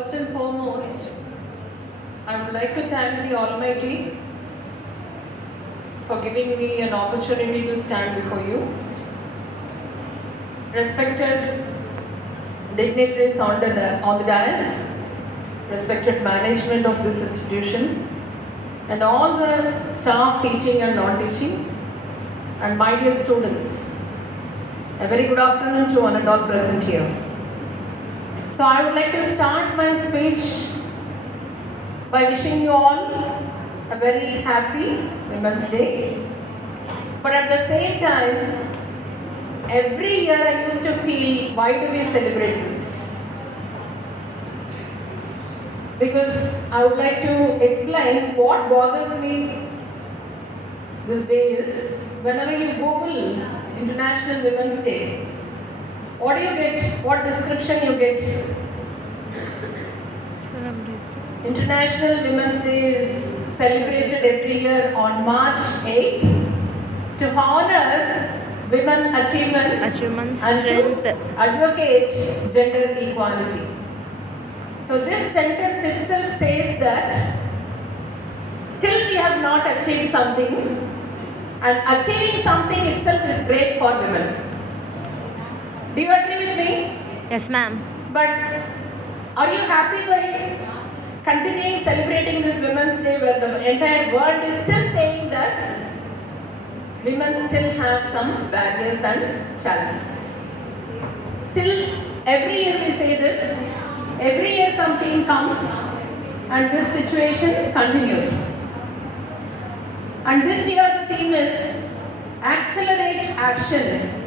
First and foremost, I would like to thank the Almighty for giving me an opportunity to stand before you. Respected dignitaries on the dais, respected management of this institution, and all the staff teaching and non-teaching, and my dear students, a very good afternoon to one and all present here. So I would like to start my speech by wishing you all a very happy Women's Day. But at the same time, every year I used to feel, why do we celebrate this? Because I would like to explain what bothers me this day is, whenever you Google International Women's Day, what do you get? What description you get? International Women's Day is celebrated every year on March 8th to honor women achievements and to advocate gender equality. So this sentence itself says that still we have not achieved something, and achieving something itself is great for women. Do you agree with me? Yes, ma'am. But are you happy by continuing celebrating this Women's Day where the entire world is still saying that women still have some barriers and challenges? Still, every year we say this, every year something comes and this situation continues. And this year the theme is accelerate action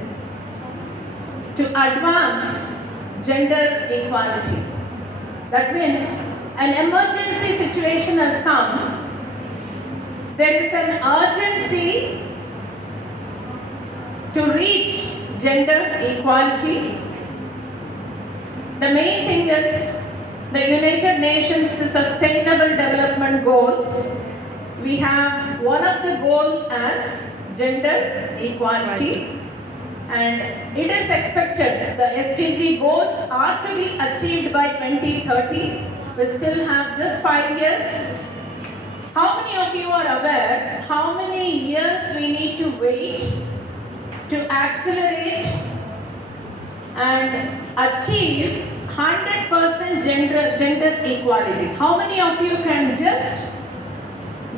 to advance gender equality. That means an emergency situation has come. There is an urgency to reach gender equality. The main thing is the United Nations Sustainable Development Goals. We have one of the goals as gender equality. And it is expected the SDG goals are to be achieved by 2030. We still have just 5 years. How many of you are aware how many years we need to wait to accelerate and achieve 100% gender equality? How many of you can just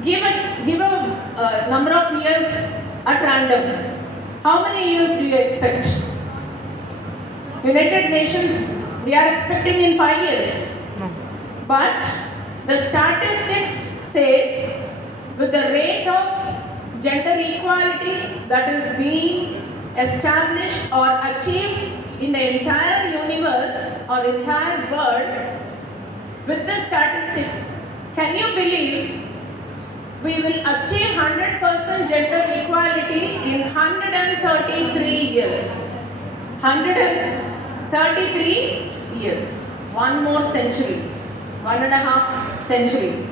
give a number of years at random? How many years do you expect? United Nations, they are expecting in 5 years. No. But the statistics says with the rate of gender equality that is being established or achieved in the entire universe or entire world, with the statistics, can you believe we will achieve 100% gender equality in 133 years. 133 years. One more century. 1.5 century.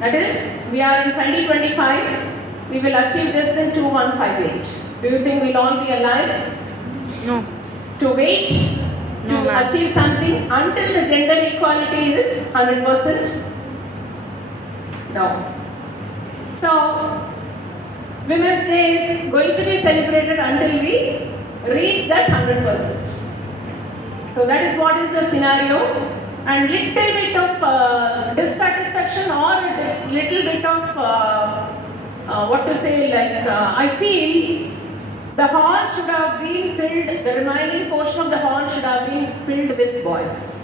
That is, we are in 2025. We will achieve this in 2158. Do you think we'll all be alive? No. To wait No, to ma'am. achieve something until the gender equality is 100%? No. So, Women's Day is going to be celebrated until we reach that 100%. So that is what is the scenario, and little bit of dissatisfaction or a little bit of I feel the hall should have been filled, the remaining portion of the hall should have been filled with boys.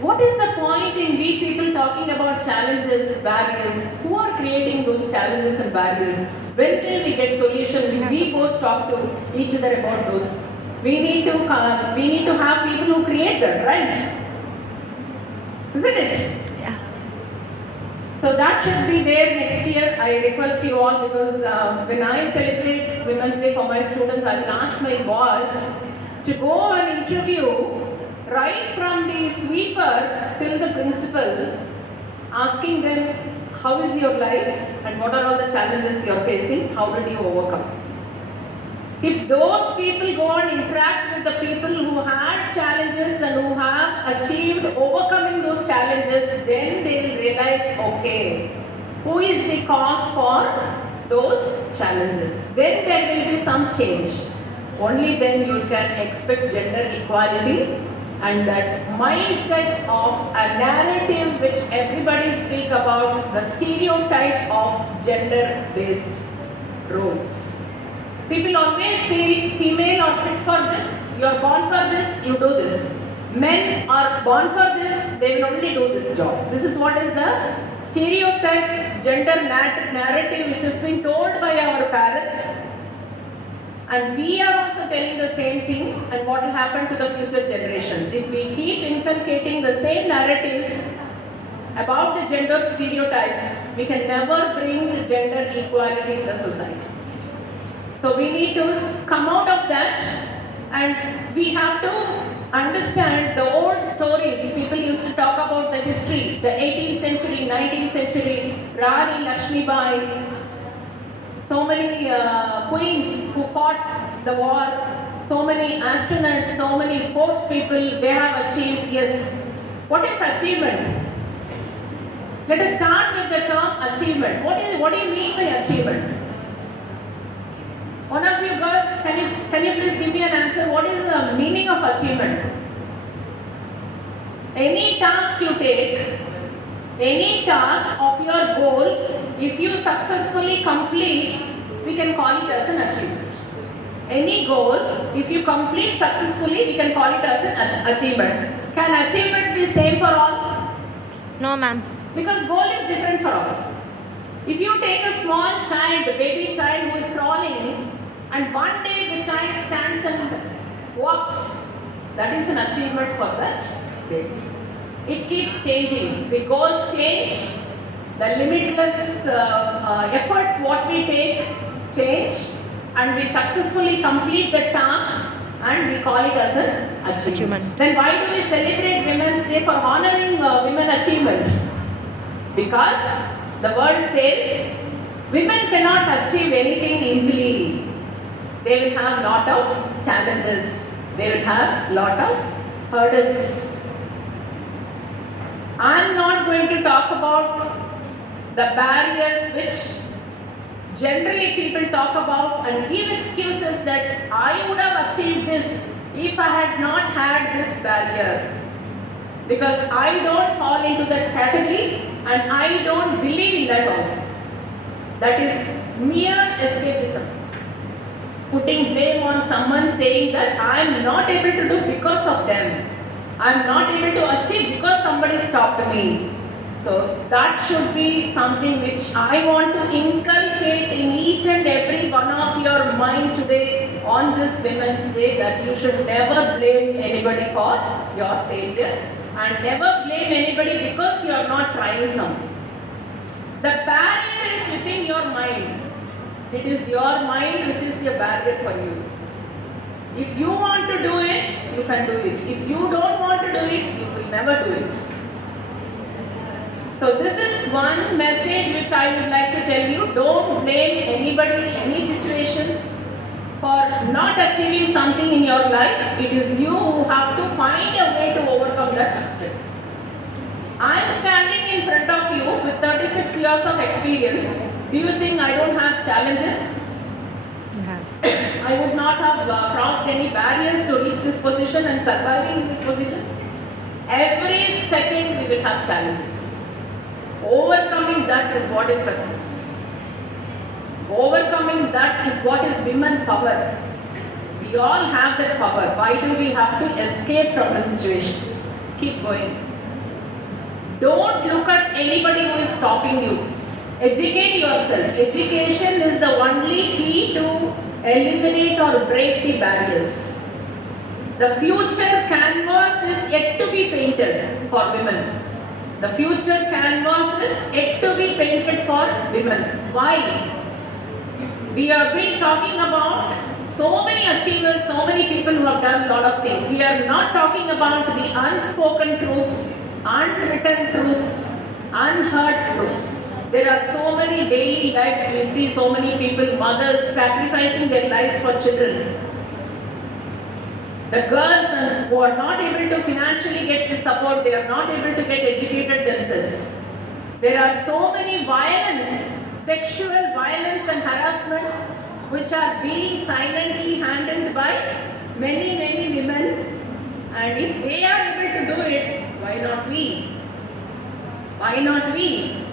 What is the point in we people talking about challenges, barriers? Who are creating those challenges and barriers? When till we get solution? We both talk to each other about those. We need to have people who create that, right? Isn't it? Yeah. So that should be there next year. I request you all, because when I celebrate Women's Day for my students, I will ask my boss to go and interview right from the sweeper till the principal, asking them how is your life and what are all the challenges you are facing, how did you overcome. If those people go and interact with the people who had challenges and who have achieved overcoming those challenges, then they will realize, okay, who is the cause for those challenges? Then there will be some change. Only then you can expect gender equality, and that mindset of a narrative which everybody speak about, the stereotype of gender-based roles. People always feel female are fit for this, you are born for this, you do this. Men are born for this, they will only do this job. This is what is the stereotype gender narrative which has been told by our parents. And we are also telling the same thing, and what will happen to the future generations. If we keep inculcating the same narratives about the gender stereotypes, we can never bring gender equality in the society. So we need to come out of that, and we have to understand the old stories. People used to talk about the history, the 18th century, 19th century, Rani Lakshmibai, so many queens who fought the war, so many astronauts, so many sports people, they have achieved, yes. What is achievement? Let us start with the term achievement. What do you mean by achievement? One of you girls, can you please give me an answer? What is the meaning of achievement? Any task you take, any task of your goal, if you successfully complete, we can call it as an achievement. Any goal, if you complete successfully, we can call it as an achievement. Can achievement be same for all? No, ma'am. Because goal is different for all. If you take a small child, a baby child who is crawling, and one day the child stands and walks, that is an achievement for that baby. It keeps changing. The goals change, the limitless efforts what we take change, and we successfully complete the task, and we call it as an achievement. Then why do we celebrate Women's Day? For honoring women achievement. Because the word says women cannot achieve anything easily. They will have lot of challenges. They will have lot of hurdles. I am not going to talk about the barriers which generally people talk about and give excuses that I would have achieved this if I had not had this barrier. Because I don't fall into that category and I don't believe in that also. That is mere escapism. Putting blame on someone, saying that I am not able to do because of them. I am not able to achieve because somebody stopped me. So that should be something which I want to inculcate in each and every one of your mind today on this Women's Day, that you should never blame anybody for your failure and never blame anybody because you are not trying something. The barrier is within your mind. It is your mind which is a barrier for you. If you want to do it, you can do it. If you don't want to do it, you will never do it. So this is one message which I would like to tell you. Don't blame anybody, any situation for not achieving something in your life. It is you who have to find a way to overcome that obstacle. I am standing in front of you with 36 years of experience. Do you think I don't have challenges? You have. I would not have crossed any barriers to reach this position and surviving in this position. Every second we will have challenges. Overcoming that is what is success. Overcoming that is what is women power. We all have that power. Why do we have to escape from the situations? Keep going. Don't look at anybody who is stopping you. Educate yourself. Education is the only key to eliminate or break the barriers. The future canvas is yet to be painted for women. The future canvas is yet to be painted for women. Why? We have been talking about so many achievers, so many people who have done a lot of things. We are not talking about the unspoken truths, unwritten truth, unheard truth. There are so many daily lives. We see so many people, mothers sacrificing their lives for children. The girls who are not able to financially get the support, they are not able to get educated themselves. There are so many violence, sexual violence and harassment which are being silently handled by many women. And if they are able to do it, why not we? Why not we?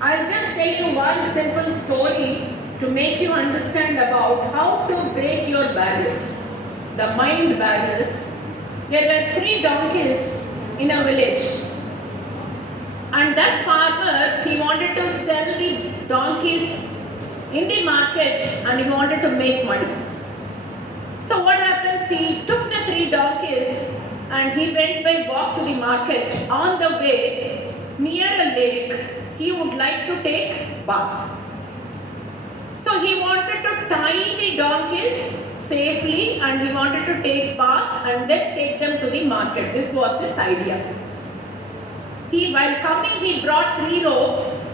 I'll just tell you one simple story to make you understand about how to break your barriers, the mind barriers. There were 3 donkeys in a village, and that farmer, he wanted to sell the donkeys in the market and he wanted to make money. So what happens? He took the 3 donkeys and he went by walk to the market. On the way, near a lake, he would like to take bath. So he wanted to tie the donkeys safely and he wanted to take bath and then take them to the market. This was his idea. While coming, he brought 3 ropes,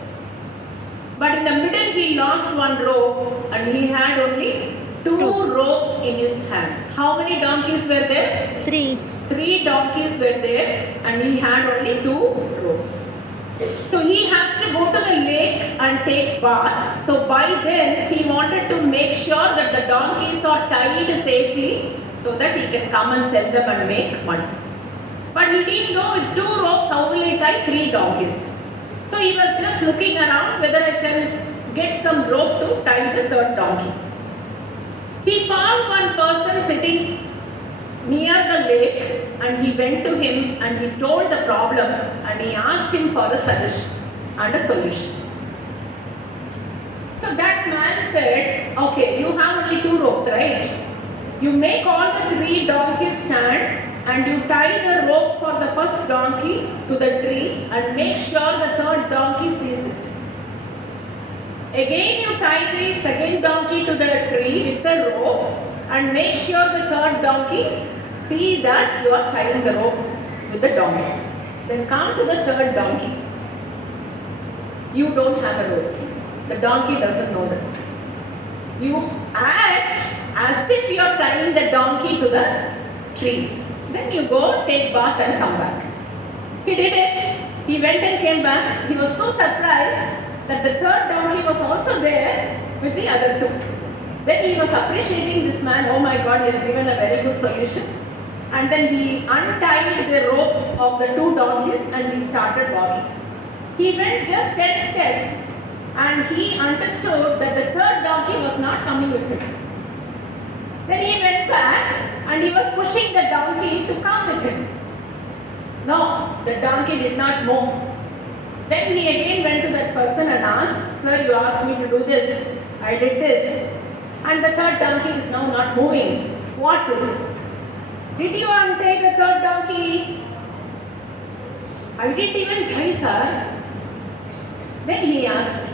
but in the middle he lost 1 rope and he had only 2 ropes in his hand. How many donkeys were there? 3. 3 donkeys were there and he had only 2 ropes. So he has to go to the lake and take bath. So by then he wanted to make sure that the donkeys are tied safely so that he can come and sell them and make money. But he didn't know with 2 ropes how will he tie 3 donkeys. So he was just looking around whether I can get some rope to tie the 3rd donkey. He found one person sitting near the lake and he went to him and he told the problem and he asked him for a suggestion and a solution. So that man said, okay, you have only 2 ropes, right? You make all the 3 donkeys stand and you tie the rope for the first donkey to the tree and make sure the 3rd donkey sees it. Again you tie the 2nd donkey to the tree with the rope and make sure the 3rd donkey see that you are tying the rope with the donkey. Then come to the 3rd donkey. You don't have a rope. The donkey doesn't know that. You act as if you are tying the donkey to the tree. Then you go, take bath and come back. He did it. He went and came back. He was so surprised that the 3rd donkey was also there with the other 2. Then he was appreciating this man. Oh my God, he has given a very good solution. And then he untied the ropes of the 2 donkeys and he started walking. He went just 10 steps and he understood that the 3rd donkey was not coming with him. Then he went back and he was pushing the donkey to come with him. No, the donkey did not move. Then he again went to that person and asked, sir, you asked me to do this. I did this. And the 3rd donkey is now not moving. What to do? Did you untie the 3rd donkey? I didn't even try, sir. Then he asked,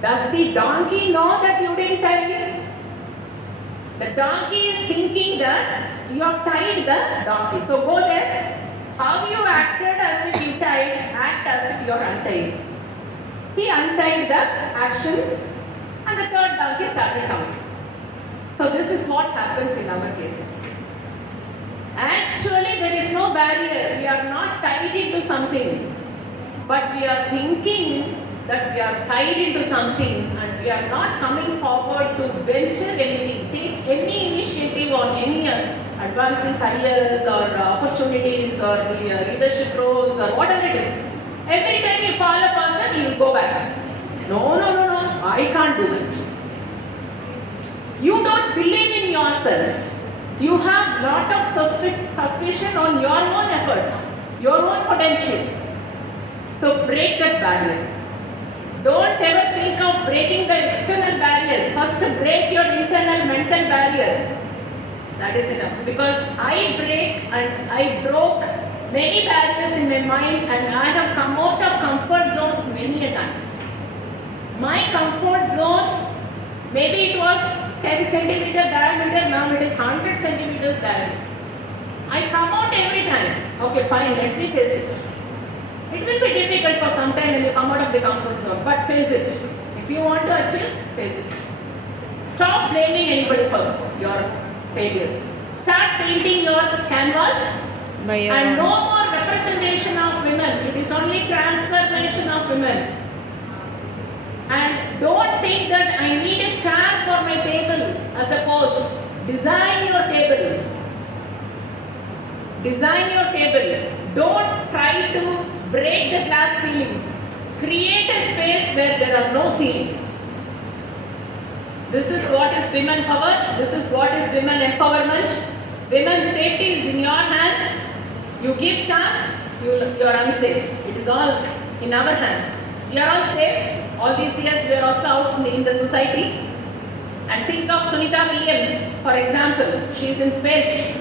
does the donkey know that you didn't tie? The donkey is thinking that you have tied the donkey. So go there. How you acted as if you tied, act as if you are untied. He untied the actions and the 3rd donkey started coming. So this is what happens in our cases. Actually, there is no barrier. We are not tied into something, but we are thinking that we are tied into something and we are not coming forward to venture anything, take any initiative on any advancing careers or opportunities or the leadership roles or whatever it is. Every time you call a person, he will go back. No, I can't do that. You don't believe in yourself. You have lot of suspicion on your own efforts, your own potential. So break that barrier. Don't ever think of breaking the external barriers. First break your internal mental barrier. That is enough. Because I broke many barriers in my mind and I have come out of comfort zones many a times. My comfort zone, maybe it was 10 centimeter diameter, now it is 100 centimeters diameter. I come out every time. Okay, fine, let me face it. It will be difficult for some time when you come out of the comfort zone, but face it. If you want to achieve, face it. Stop blaming anybody for your failures. Start painting your canvas By your and own. no more representation of women. It is only transformation of women. And don't think that I need a chair for my table as a post. Design your table. Design your table. Don't try to break the glass ceilings. Create a space where there are no ceilings. This is what is women power. This is what is women empowerment. Women's safety is in your hands. You give chance, you are unsafe. It is all in our hands. We are all safe. All these years we are also out in the society. And think of Sunita Williams, for example. She is in space.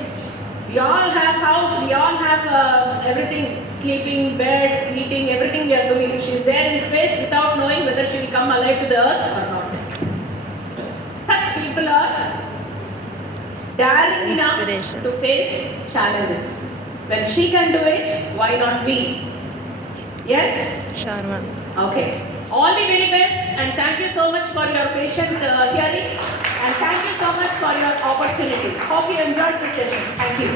We all have house, we all have everything, sleeping, bed, eating, everything we are doing. She is there in space without knowing whether she will come alive to the earth or not. Such people are daring enough Inspiration. to face challenges. When she can do it, why not we? Yes? Sure, ma'am. Okay. All the very best, and thank you so much for your patient hearing, and thank you so much for your opportunity. Hope you enjoyed the session. Thank you.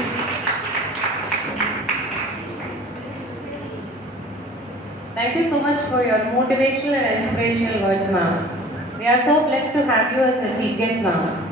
Thank you so much for your motivational and inspirational words, ma'am. We are so blessed to have you as a chief guest, ma'am.